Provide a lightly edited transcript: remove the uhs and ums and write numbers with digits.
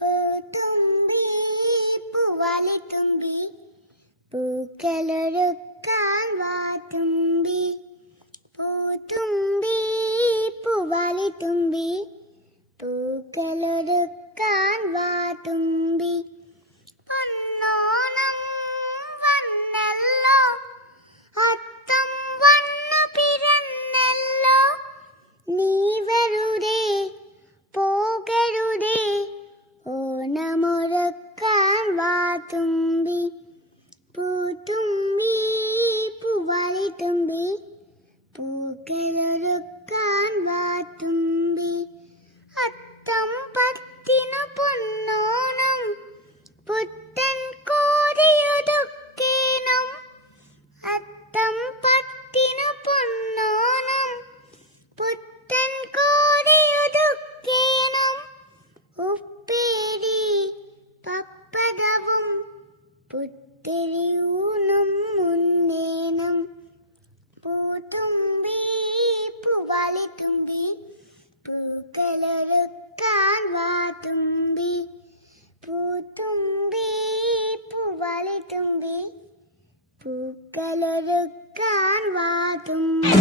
പൂത്തുമ്പി പൂവാലിത്തുമ്പി പൂക്കളൊരുക്കാൻ വാത്തുമ്പി പൂത്തുമ്പി പൂവാലിത്തുമ്പി പൂക്കളൊരുക്കാൻ വാത്തുമ്പി പൊന്നോണം വന്നല്ലോ അത്തം വന്നു പിറന്നല്ലോ നീ വരുതേ പോകരുതേ ഓണമൊരുക്കാൻ വാത്തുമ്പി പൂത്തുമ്പി പൂവാലിത്തുമ്പി പൂക്കളൊരുക്കാൻ വാത്തുമ്പി അത്തം പത്തിനു പൊന്നോണം പുത്തൻ കോടിയൊതുക്കേണം അത്തം പത്തിനു പൊന്നോണം പുത്തൻ കോടിയൊതുക്കേണം ഉപ്പേരി പപ്പടവും പുത്തിരിയൂണും മുന്നേണം പൂത്തുമ്പി പൂവാലിത്തുമ്പി പൂക്കളൊരുക്കാൻ വാത്തുമ്പി പൂത്തുമ്പി പൂവാലിത്തുമ്പി പൂക്കളൊരുക്കാൻ വാത്തുമ്പി